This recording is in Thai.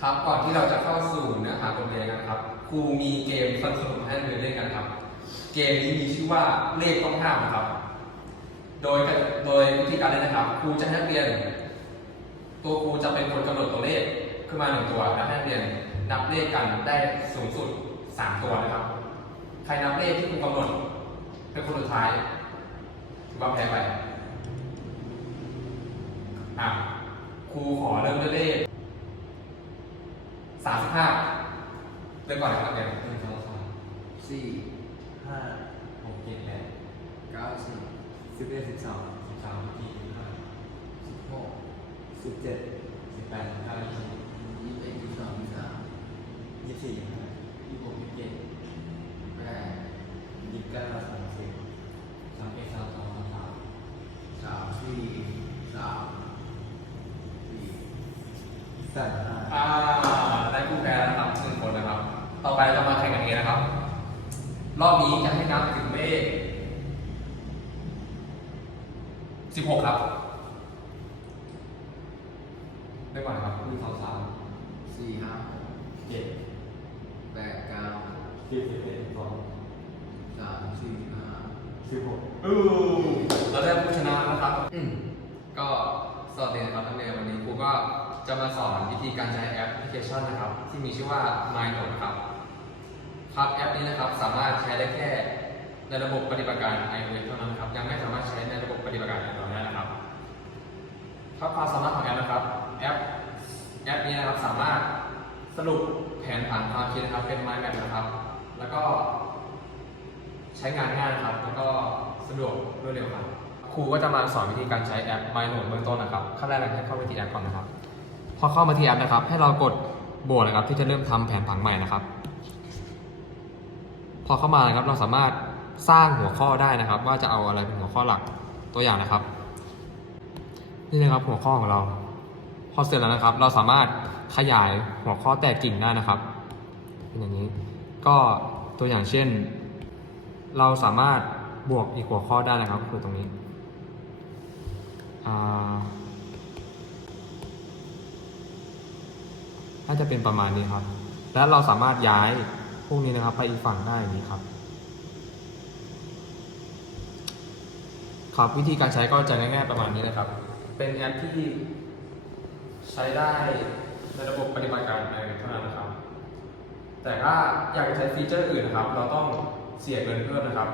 ครับก่อนที่เราจะเข้าสู่เนื้อหาบทเรียนกันะครับครูมีเกมสนุกๆให้นักเรียนเล่นกันครับ เกมนี้มีชื่อว่าเลขต้องห้ามครับ โดยโดยวิธีการเล่นนะครับครูจะให้นักเรียน ตัวครูจะเป็นคนกำหนดตัวเลขขึ้นมาหนึ่งตัวแล้วให้นักเรียนนับเลขกันได้สูงสุดสามตัวนะครับ ใครนับเลขที่ครูกำหนดเป็นคนสุดท้ายถือว่าแพ้ไปอะครูขอเริ่มด้วยเลข สามสิบห้าเริ่มก่อนนะครับนักเรียนหนึ่งสองสามสี่ห้าหกเจ็ดแปดเก้าสิบสิบเอ็ดสิบสองสิบสามสิบสี่สิบห้าสิบหกสิบเจ็ดสิบแปดสิบเก้ายี่สิบยี่สิบเอ็ดยี่สิบสองยี่สิบสามยี่สิบสี่ยี่สิบห้ายี่สิบหกยี่สิบเจ็ดแปดยี่สิบเก้าสามสิบสามเอ็ดสามสองสามสามสามสี่สามสี่สามห้าอ่า รอบนี้จะให้นับถึงเลขสิบหกครับเริ่มก่อนนะครับหนึ่งสองสามสี่ห้าหกเจ็ดแปดเก้าสิบสิบเอ็ดสิบสองสามสี่ห้าสิบหกอือเราได้ผู้ชนะแล้วนะครับ อืมก็สวัสดีนะครับนักเรียนวันนี้ครูก็จะมาสอนวิธีการใช้แอปพลิเคชันนะครับ ที่มีชื่อว่า MyNote นะครับครับแอปนี้นะครับสามารถใช้ได้แค่ ในระบบปฏิบัติการ iOS เท่านั้นครับ ยังไม่สามารถใช้ในระบบปฏิบัติการ Android ได้นะครับครับความสามารถของแอปนะครับ แอปแอปนี้นะครับสามารถสรุปแผนผังความคิดนะครับเป็น mind map นะครับ แล้วก็ใช้งานง่ายนะครับ แล้วก็สะดวกรวดเร็วครับ ครูก็จะมาสอนวิธีการใช้แอป MyNote เบื้องต้นนะครับ ขั้นแรกเราให้เข้าไปที่แอปก่อนนะครับ พอเข้ามาที่แอปนะครับ ให้เรากดโบว์นะครับ ที่จะเริ่มทำแผนผังใหม่นะครับ พอเข้ามานะครับเราสามารถ สร้างหัวข้อได้นะครับ ว่าจะเอาอะไรเป็นหัวข้อหลักตัวอย่างนะครับ นี่นะครับหัวข้อของเรา พอเสร็จแล้วนะครับ เราสามารถขยายหัวข้อแตกกิ่งได้นะครับเป็นอย่างนี้ ก็ตัวอย่างเช่น เราสามารถบวกอีกหัวข้อได้นะครับ คือตรงนี้อาน่าจะเป็นประมาณนี้ครับ และเราสามารถย้ายพวกนี้นะครับ ไปอีกฝั่งได้อย่างนี้ครับ ครับวิธีการใช้ก็จะง่ายๆประมาณนี้นะครับ เป็นแอปที่ใช้ได้ในระบบปฏิบัติการเท่านั้นนะครับ แต่ถ้าอยากจะใช้ฟีเจอร์อื่นนะครับ เราต้องเสียเงินเพิ่มนะครับ